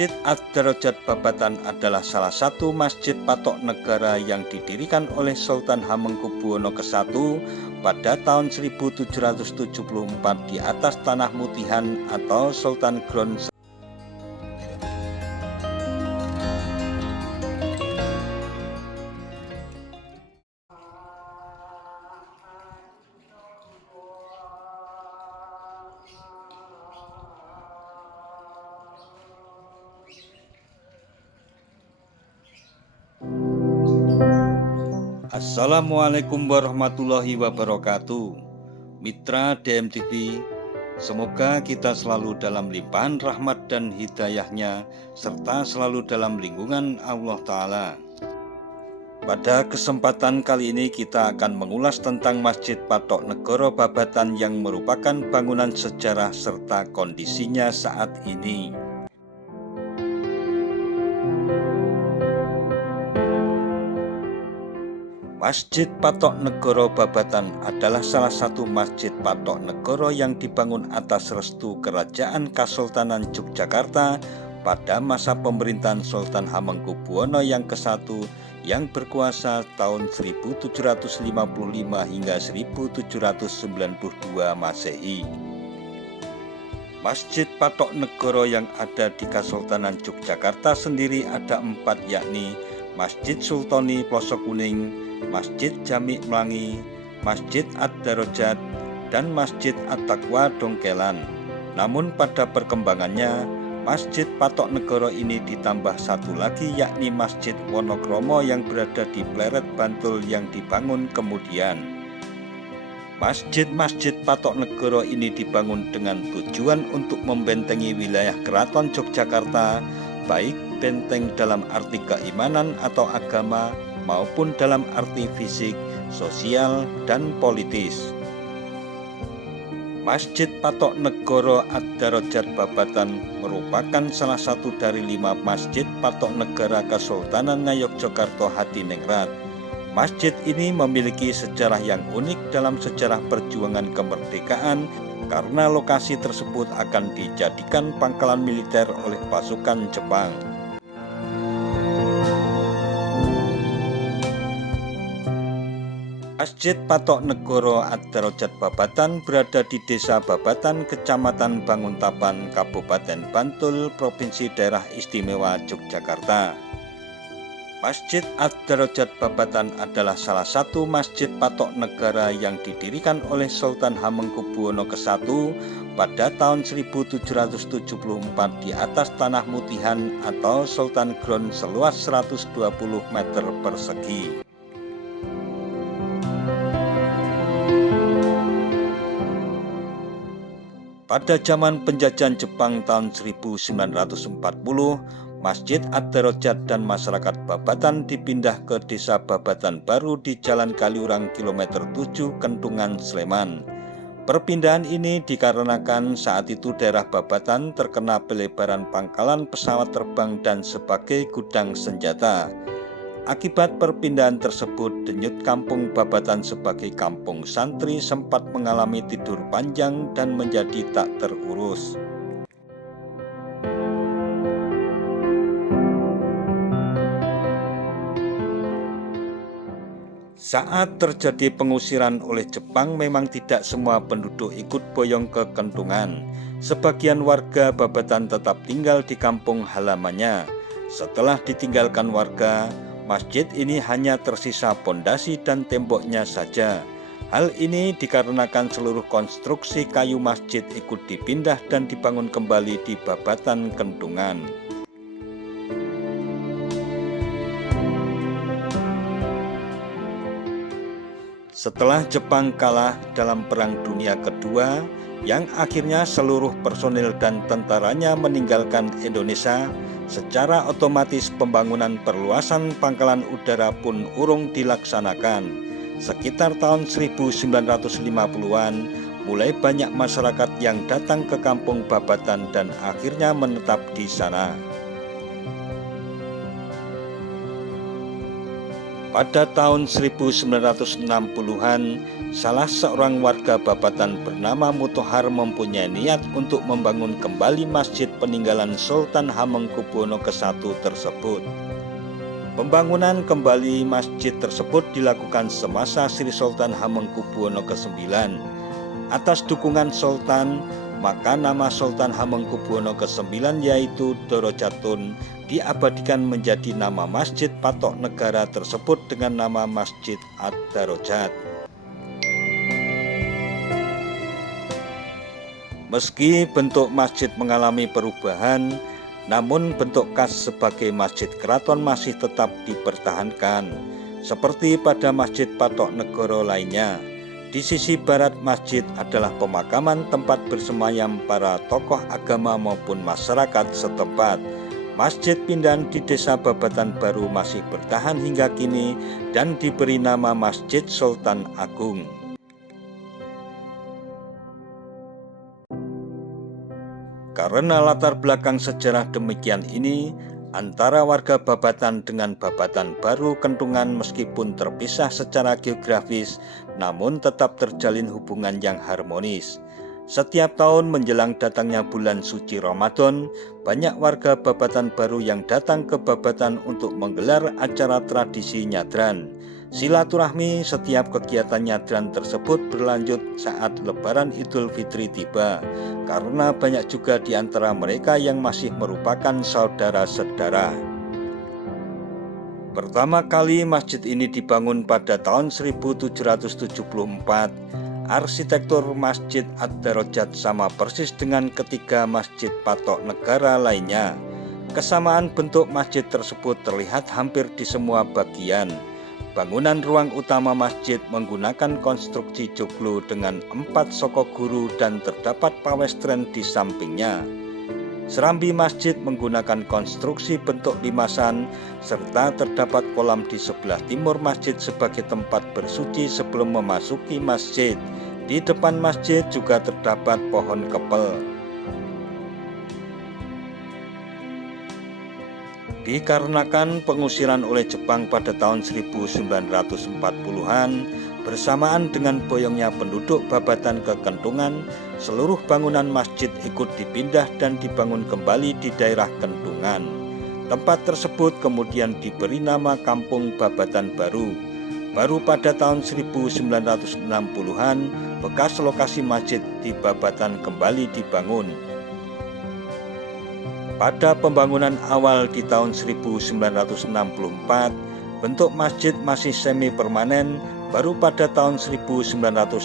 Masjid Ad-Darajat Babatan adalah salah satu masjid patok negara yang didirikan oleh Sultan Hamengkubuwono ke-1 pada tahun 1774 di atas tanah Mutihan atau Sultan Ground. Assalamualaikum warahmatullahi wabarakatuh. Mitra DMTV, semoga kita selalu dalam limpahan rahmat dan hidayahnya, serta selalu dalam lindungan Allah Ta'ala. Pada kesempatan kali ini kita akan mengulas tentang Masjid Patok Negoro Babatan yang merupakan bangunan sejarah serta kondisinya saat ini. Masjid Patok Negoro Babatan adalah salah satu masjid patok negoro yang dibangun atas restu Kerajaan Kesultanan Yogyakarta pada masa pemerintahan Sultan Hamengkubuwono yang ke-1 yang berkuasa tahun 1755 hingga 1792 Masehi. Masjid Patok Negoro yang ada di Kesultanan Yogyakarta sendiri ada 4, yakni Masjid Sultoni Plosok Kuning, Masjid Jami Melangi, Masjid Ad-Darajat, dan Masjid At-Taqwa Dongkelan. Namun pada perkembangannya, Masjid Patok Negoro ini ditambah satu lagi, yakni Masjid Wonokromo yang berada di Pleret, Bantul yang dibangun kemudian. Masjid-masjid Patok Negoro ini dibangun dengan tujuan untuk membentengi wilayah Keraton Yogyakarta, baik benteng dalam arti keimanan atau agama maupun dalam arti fisik, sosial, dan politis. Masjid Patok Negoro Ad-Darajat Babatan merupakan salah satu dari 5 masjid patok negara Kesultanan Ngayogyakarta Hadiningrat. Masjid ini memiliki sejarah yang unik dalam sejarah perjuangan kemerdekaan karena lokasi tersebut akan dijadikan pangkalan militer oleh pasukan Jepang. Masjid Patok Negoro Ad-Darajat Babatan berada di Desa Babatan, Kecamatan Banguntapan, Kabupaten Bantul, Provinsi Daerah Istimewa Yogyakarta. Masjid Ad-Darajat Babatan adalah salah satu masjid patok negara yang didirikan oleh Sultan Hamengkubuwono ke-1 pada tahun 1774 di atas tanah Mutihan atau Sultan Ground seluas 120 meter persegi. Pada zaman penjajahan Jepang tahun 1940, Masjid Ad-Darajat dan masyarakat Babatan dipindah ke Desa Babatan Baru di Jalan Kaliurang kilometer 7 Kentungan, Sleman. Perpindahan ini dikarenakan saat itu daerah Babatan terkena pelebaran pangkalan pesawat terbang dan sebagai gudang senjata. Akibat perpindahan tersebut, denyut kampung Babatan sebagai kampung santri sempat mengalami tidur panjang dan menjadi tak terurus. Saat terjadi pengusiran oleh Jepang, memang tidak semua penduduk ikut boyong ke Kentungan. Sebagian warga Babatan tetap tinggal di kampung halamannya. Setelah ditinggalkan warga, masjid ini hanya tersisa pondasi dan temboknya saja. Hal ini dikarenakan seluruh konstruksi kayu masjid ikut dipindah dan dibangun kembali di Babatan Kentungan. Setelah Jepang kalah dalam Perang Dunia Kedua, yang akhirnya seluruh personil dan tentaranya meninggalkan Indonesia, secara otomatis pembangunan perluasan pangkalan udara pun urung dilaksanakan. Sekitar tahun 1950-an, mulai banyak masyarakat yang datang ke kampung Babatan dan akhirnya menetap di sana. Pada tahun 1960-an, salah seorang warga Babatan bernama Mutohar mempunyai niat untuk membangun kembali masjid peninggalan Sultan Hamengkubuwono ke-1 tersebut. Pembangunan kembali masjid tersebut dilakukan semasa Sri Sultan Hamengkubuwono ke-9. Atas dukungan Sultan, maka nama Sultan Hamengkubuwono ke-9 yaitu Dorojatun diabadikan menjadi nama Masjid Patok Negara tersebut dengan nama Masjid Ad-Darajat. Meski bentuk masjid mengalami perubahan, namun bentuk khas sebagai masjid keraton masih tetap dipertahankan, seperti pada Masjid Patok Negoro lainnya. Di sisi barat masjid adalah pemakaman tempat bersemayam para tokoh agama maupun masyarakat setempat. Masjid Pindan di Desa Babatan Baru masih bertahan hingga kini dan diberi nama Masjid Sultan Agung. Karena latar belakang sejarah demikian ini, antara warga Babatan dengan Babatan Baru Kentungan meskipun terpisah secara geografis, namun tetap terjalin hubungan yang harmonis. Setiap tahun menjelang datangnya bulan suci Ramadan, banyak warga Babatan Baru yang datang ke Babatan untuk menggelar acara tradisi nyadran. Silaturahmi setiap kegiatan nyadran tersebut berlanjut saat Lebaran Idul Fitri tiba, karena banyak juga di antara mereka yang masih merupakan saudara-saudara. Pertama kali masjid ini dibangun pada tahun 1774. Arsitektur Masjid Ad-Darajat sama persis dengan ketiga Masjid Patok Negara lainnya. Kesamaan bentuk masjid tersebut terlihat hampir di semua bagian. Bangunan ruang utama masjid menggunakan konstruksi joglo dengan 4 soko guru dan terdapat pawestren di sampingnya. Serambi masjid menggunakan konstruksi bentuk limasan serta terdapat kolam di sebelah timur masjid sebagai tempat bersuci sebelum memasuki masjid. Di depan masjid juga terdapat pohon kepel. Dikarenakan pengusiran oleh Jepang pada tahun 1940-an, bersamaan dengan boyongnya penduduk Babatan ke Kentungan, seluruh bangunan masjid ikut dipindah dan dibangun kembali di daerah Kentungan. Tempat tersebut kemudian diberi nama Kampung Babatan Baru. Baru pada tahun 1960-an, bekas lokasi masjid di Babatan kembali dibangun. Pada pembangunan awal di tahun 1964, bentuk masjid masih semi permanen. Baru pada tahun 1988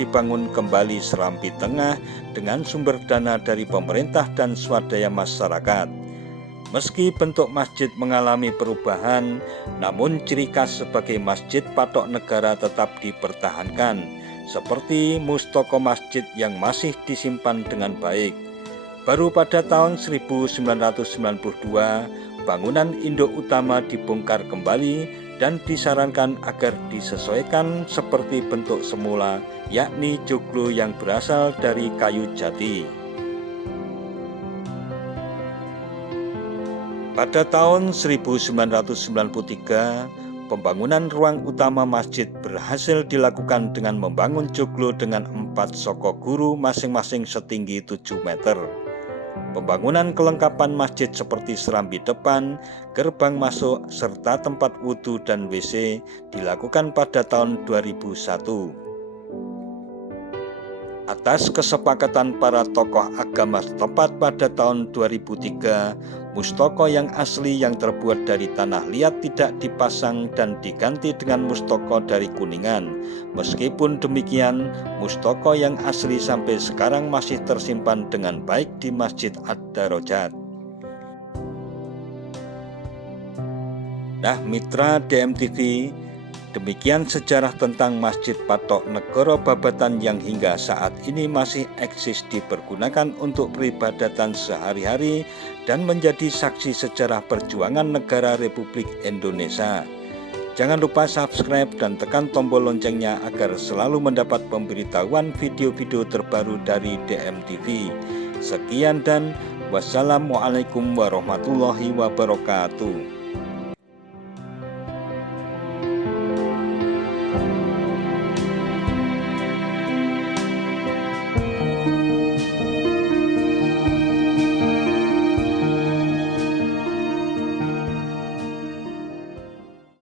dibangun kembali serambi tengah dengan sumber dana dari pemerintah dan swadaya masyarakat. Meski bentuk masjid mengalami perubahan, namun ciri khas sebagai Masjid Patok Negara tetap dipertahankan, seperti mustaka masjid yang masih disimpan dengan baik. Baru pada tahun 1992, bangunan induk utama dibongkar kembali dan disarankan agar disesuaikan seperti bentuk semula, yakni joglo yang berasal dari kayu jati. Pada tahun 1993, pembangunan ruang utama masjid berhasil dilakukan dengan membangun joglo dengan 4 soko guru masing-masing setinggi 7 meter. Pembangunan kelengkapan masjid seperti serambi depan, gerbang masuk, serta tempat wudhu dan WC dilakukan pada tahun 2001. Atas kesepakatan para tokoh agama setempat pada tahun 2003, mustaka yang asli yang terbuat dari tanah liat tidak dipasang dan diganti dengan mustaka dari Kuningan. Meskipun demikian, mustaka yang asli sampai sekarang masih tersimpan dengan baik di Masjid Ad-Darajat. Nah, mitra DMTV, demikian sejarah tentang Masjid Patok Negoro Babatan yang hingga saat ini masih eksis dipergunakan untuk peribadatan sehari-hari dan menjadi saksi sejarah perjuangan negara Republik Indonesia. Jangan lupa subscribe dan tekan tombol loncengnya agar selalu mendapat pemberitahuan video-video terbaru dari DMTV. Sekian dan wassalamualaikum warahmatullahi wabarakatuh.